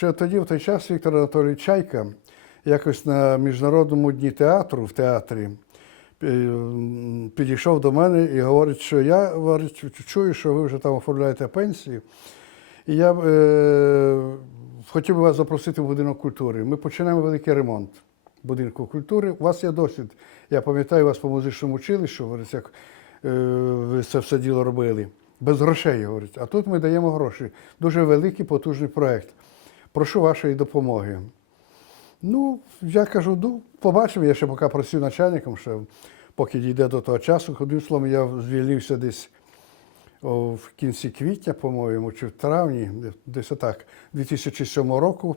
ще тоді, в той час, Віктор Анатолійович Чайка, якось на міжнародному дні театру в театрі підійшов до мене і говорить, що я говорить, чую, що ви вже там оформляєте пенсію. І я е, хотів би вас запросити в будинок культури. Ми починаємо великий ремонт будинку культури. У вас є досвід. Я пам'ятаю вас по музичному училищу, говорить, як е, ви це все діло робили. Без грошей, говорить. А тут ми даємо гроші. Дуже великий, потужний проєкт. Прошу вашої допомоги. Ну, я кажу, ну, побачимо, я ще поки працюю начальником, ще поки дійде до того часу. Одним словом, я звільнився десь о, в кінці квітня, по-моєму, чи в травні, десь так, 2007 року.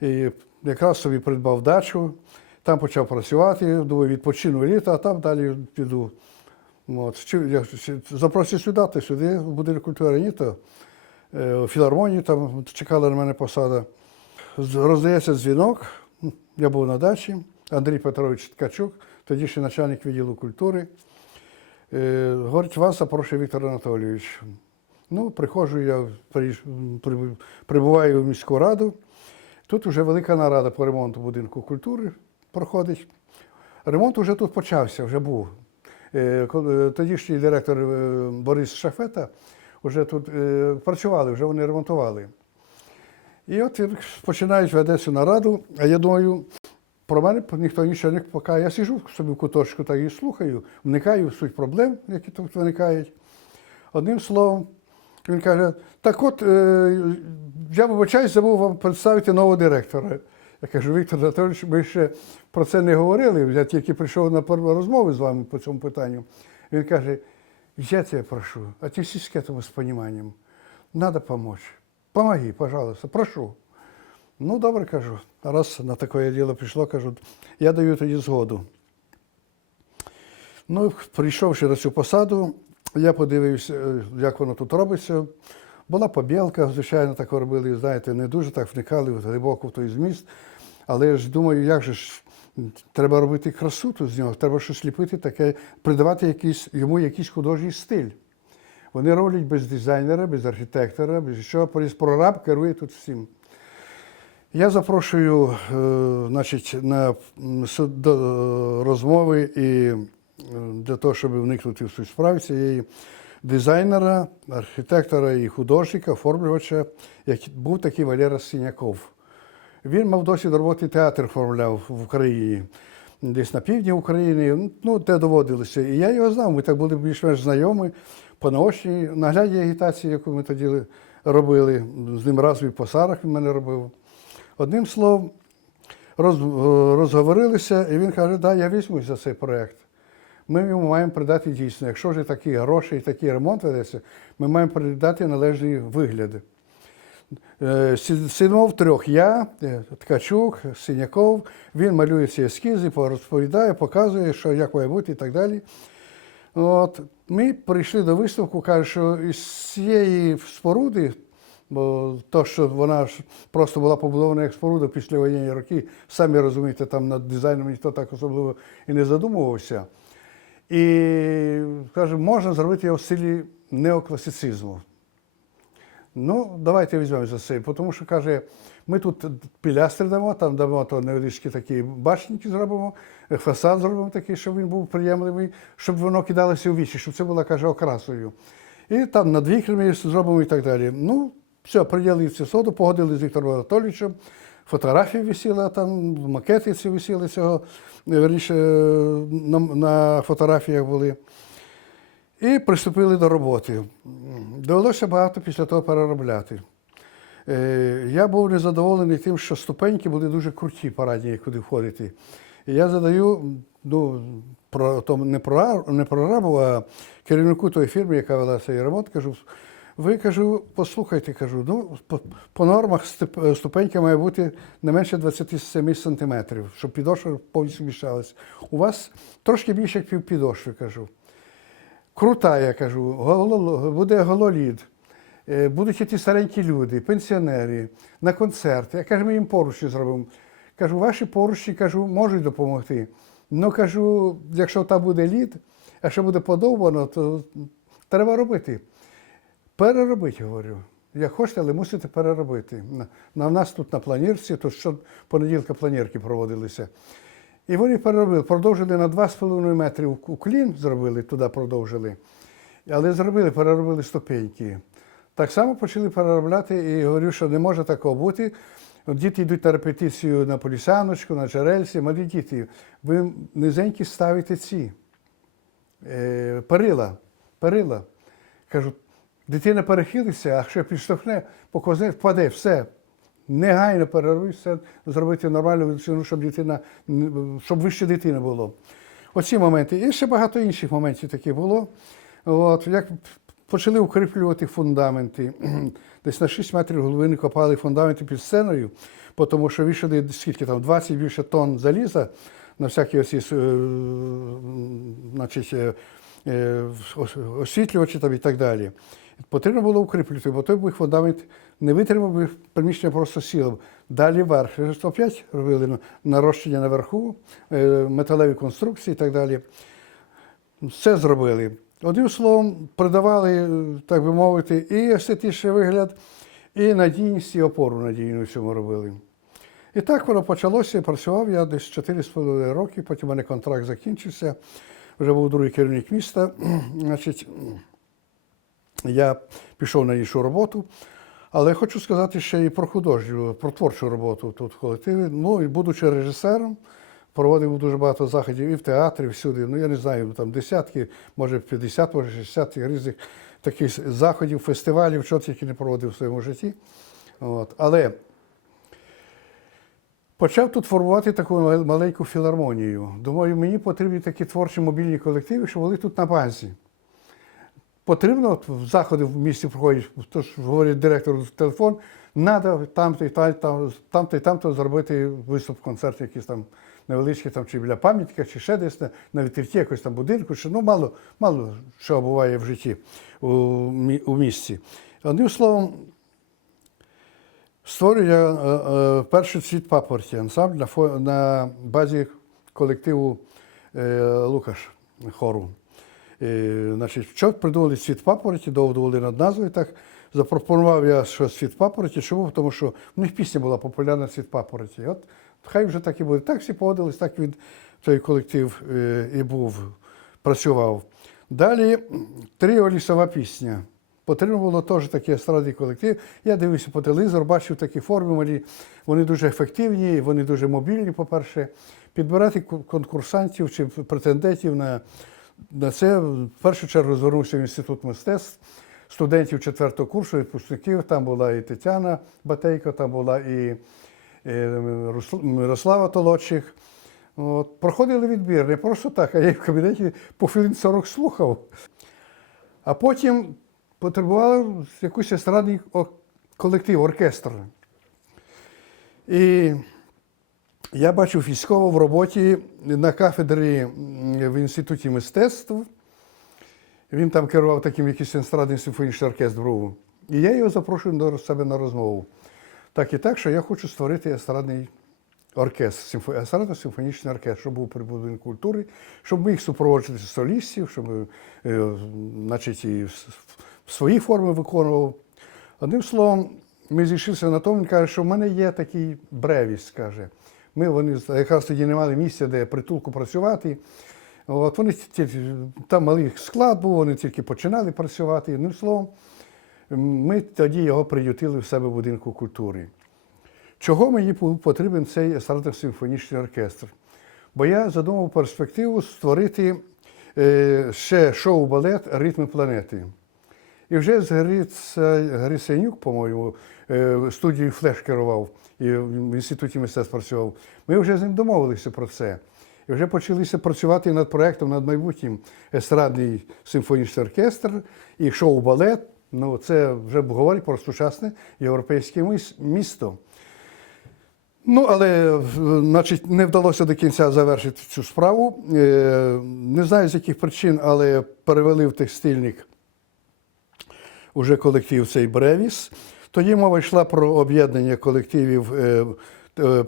І якраз собі придбав дачу, там почав працювати, думаю, відпочину літо, а там далі піду. От. Запросив сюди, ти сюди, в будинок культури, ні, то у філармонії там чекала на мене посада. Роздається дзвінок, я був на дачі, Андрій Петрович Ткачук, тоді ще начальник відділу культури. Е, Говорить, вас запрошує Віктор Анатолійович. Ну, приходжу, я прибуваю в міську раду. Тут вже велика нарада по ремонту будинку культури проходить. Ремонт вже тут почався, вже був. Е, Тодішній директор е, Борис Шафета вже тут е, працювали, вже вони ремонтували. І от починають веде цю нараду, а я думаю, про мене ніхто нічого не поки я сижу собі в куточку та і слухаю, вникаю в суть проблем, які тут виникають. Одним словом, він каже: так от, е, я вибачаюсь, забув вам представити нового директора. Я кажу, Віктор Анатолійович, ми ще про це не говорили. Я тільки прийшов на першу розмову з вами по цьому питанню. Він каже, я тебе прошу, отнесись к этому с пониманием. Надо помочь. Помоги, пожалуйста, прошу. Ну, добре, кажу. Раз на таке діло пішло, кажу, я даю тоді згоду. Ну, прийшовши на цю посаду, я подивився, е, як воно тут робиться. Була побілка, звичайно, так робили, знаєте, не дуже так вникали глибоко в той зміст. Але ж думаю, як же ж треба робити красу тут з нього, треба щось ліпити таке, придавати якийсь, йому якийсь художній стиль. Вони роблять без дизайнера, без архітектора, без що, прораб керує тут всім. Я запрошую е, значить, на е, розмови і е, для того, щоб вникнути в суть справи цієї дизайнера, архітектора і художника, оформлювача, який був такий Валера Синяков. Він мав досвід роботи театр оформляв в Україні, десь на півдні України, ну, де доводилося. І я його знав, ми так були більш-менш знайомі по наочній наглядній агітації, яку ми тоді робили. З ним разом і по сарах він мене робив. Одним словом, роз, розговорилися, і він каже, да, я візьмусь за цей проєкт. Ми йому маємо придати дійсно, якщо вже такі гроші і такий ремонт ведеться, ми маємо придати належний вигляд. Е, Сидимо трьох. Я, е, Ткачук, Синяков. Він малює ці ескізи, розповідає, показує, що як має бути і так далі. От, ми прийшли до висновку, каже, що із цієї споруди, бо то, що вона ж просто була побудована як споруда після воєнні роки, самі розумієте, там над дизайном ніхто так особливо і не задумувався. І каже, можна зробити його в стилі неокласицизму. Ну, давайте візьмемо за це, тому що каже, ми тут пілястри дамо, там дамо то невеличкі такі башеньки зробимо, фасад зробимо такий, щоб він був приємливий, щоб воно кидалося у вічі, щоб це була, каже, окрасою. І там над вікнами зробимо і так далі. Ну, все, приділили цю соду, погодили з Віктором Анатолійовичем, фотографії висіли, там макети ці висіли цього, верніше, на, на фотографіях були. І приступили до роботи. Довелося багато після того переробляти. Е, Я був незадоволений тим, що ступеньки були дуже круті, парадні, куди входити. І я задаю, ну, про, то не про, не прорабу, а керівнику тої фірми, яка вела цей ремонт, кажу, ви кажу, послухайте, кажу, ну, по, по нормах ступенька має бути не менше 27 сантиметрів, щоб підошва повністю мішалась. У вас трошки більше, як півпідошви, кажу. Крута, я кажу, буде гололід. Е, Будуть ті старенькі люди, пенсіонери, на концерт. Я кажу, ми їм поручні зробимо. Кажу, ваші поручні кажу, можуть допомогти. Ну кажу, якщо там буде лід, а що буде подобано, то треба робити. Переробити, говорю. як хочете, але мусите переробити. На, на нас тут на планірці, то що понеділка планірки проводилися. І вони переробили, продовжили на 2,5 метри у- уклін, зробили, туди продовжили. Але зробили, переробили ступеньки. Так само почали переробляти і говорю, що не може такого бути. Діти йдуть на репетицію на полісяночку, на джерельці, малі діти. Ви низенькі ставите ці е, перила. перила. Кажу, дитина перехилиться, а якщо підштовхне, поковзне, впаде, все. Негайно переруй зробити нормальну величину, щоб дитина, щоб вище дитини було. Оці моменти. І ще багато інших моментів таких було. От, як почали укріплювати фундаменти. Десь на 6 метрів глибини копали фундаменти під сценою, тому що вішали скільки там, 20 більше тонн заліза на всякі оці, е, значить, е, е, ос- освітлювачі там і так далі. Потрібно було укріплювати, бо той би фундамент не витримав би приміщення просто сіло. Далі вверх. Опять робили нарощення наверху, е, металеві конструкції і так далі. Все зробили. Одним словом, придавали, так би мовити, і естетичний вигляд, і надійність, і опору надійну цьому робили. І так воно почалося, працював я десь 4,5 роки, потім у мене контракт закінчився, вже був другий керівник міста. Значить, я пішов на іншу роботу. Але хочу сказати ще і про художню, про творчу роботу тут в колективі. Ну і будучи режисером, проводив дуже багато заходів і в театрі, і всюди. Ну я не знаю, там десятки, може 50, може 60 різних таких заходів, фестивалів, що тільки не проводив в своєму житті. От. Але почав тут формувати таку маленьку філармонію. Думаю, мені потрібні такі творчі мобільні колективи, щоб були тут на базі. Потрібно от заходи в місті проходять, тож говорить директор телефон, треба там-то і там, там, там-то там-то зробити виступ, концерт якийсь там невеличкий, там, чи біля пам'ятника, чи ще десь на, відкритті якогось там будинку, чи, ну мало, мало що буває в житті у, у місті. Одним словом, створюю я е, е, перший цвіт папорті ансамбль на, на базі колективу е, Лукаш хору. Е, значить, що придумали світ папороті, довго думали над назвою. Так запропонував я, що світ папороті. Чому? Тому що в них пісня була популярна світ папороті. От хай вже так і буде. Так всі погодились, так він той колектив е, і був, працював. Далі тріо лісова пісня. Потрібно теж такий естрадний колектив. Я дивився по телевізору, бачив такі форми малі. Вони дуже ефективні, вони дуже мобільні, по-перше. Підбирати конкурсантів чи претендентів на, це в першу чергу звернувся в інститут мистецтв, студентів четвертого курсу, випускників. Там була і Тетяна Батейко, там була і е, Мирослава Толодчих. От, проходили відбір, не просто так, а я в кабінеті по хвилин 40 слухав. А потім потребували якийсь естрадний колектив, оркестр. І я бачив військово в роботі на кафедрі в Інституті мистецтв. Він там керував таким якийсь естрадний симфонічний оркестр був. І я його запрошую до себе на розмову. Так і так, що я хочу створити естрадний оркестр, симфо- естрадно-симфонічний оркестр, щоб був при будинку культури, щоб міг супроводжувати солістів, щоб е, значить, і свої форми виконував. Одним словом, ми зійшлися на тому, він каже, що в мене є такий бревіс, каже. Ми вони якраз тоді не мали місця, де притулку працювати. От вони там малий склад був, вони тільки починали працювати. Одним словом, ми тоді його приютили в себе в будинку культури. Чого мені потрібен цей естрадно-симфонічний оркестр? Бо я задумав перспективу створити е, ще шоу-балет Ритми планети. І вже з Гриценюк, по-моєму, е, студією Флеш керував і в інституті мистецтв працював. Ми вже з ним домовилися про це. І вже почалися працювати над проєктом, над майбутнім естрадний симфонічний оркестр і шоу-балет. Ну, це вже говорить про сучасне європейське місто. Ну, але значить, не вдалося до кінця завершити цю справу. Е, Не знаю з яких причин, але перевели в текстильник уже колектив цей Бревіс. Тоді мова йшла про об'єднання колективів е,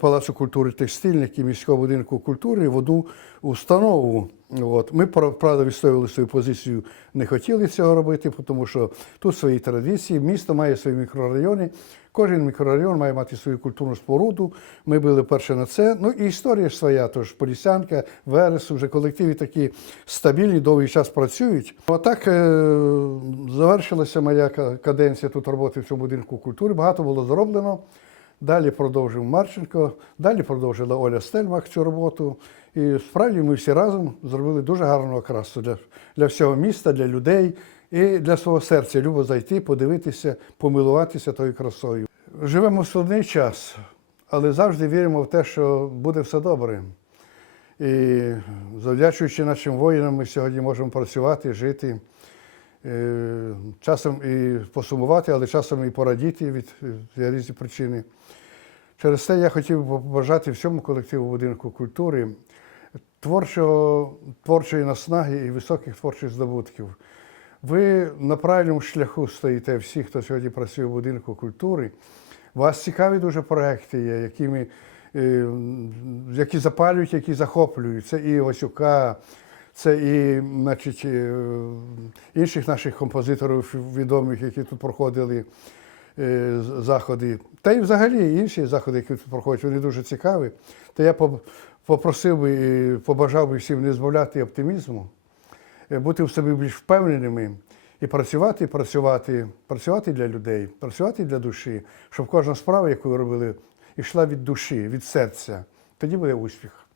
Палацу культури текстильник і міського будинку культури в одну установу. От. Ми, пра- правда, відстоювали свою позицію, не хотіли цього робити, тому що тут свої традиції, місто має свої мікрорайони, кожен мікрорайон має мати свою культурну споруду. Ми були перші на це. Ну і історія своя, тож Полісянка, Верес, вже колективи такі стабільні, довгий час працюють. Отак е, завершилася моя каденція тут роботи в цьому будинку культури. Багато було зроблено. Далі продовжив Марченко, далі продовжила Оля Стельмах цю роботу. І справді ми всі разом зробили дуже гарну окрасу для, для всього міста, для людей і для свого серця. Любо зайти, подивитися, помилуватися тою красою. Живемо в складний час, але завжди віримо в те, що буде все добре. І завдячуючи нашим воїнам, ми сьогодні можемо працювати, жити. Е, Часом і посумувати, але часом і порадіти від від різні причини. Через те я хотів би побажати всьому колективу будинку культури творчого, творчої наснаги і високих творчих здобутків. Ви на правильному шляху стоїте всі, хто сьогодні працює в будинку культури. Вас цікаві дуже проекти є, якими, е, які запалюють, які захоплюють. Це і Васюка, це і значить, е, інших наших композиторів відомих, які тут проходили е, заходи. Та й взагалі інші заходи, які тут проходять, вони дуже цікаві. То я попросив би побажав би всім не збавляти оптимізму, е, бути в собі більш впевненими і працювати, працювати, працювати для людей, працювати для душі, щоб кожна справа, яку ви робили, йшла від душі, від серця. Тоді буде успіх.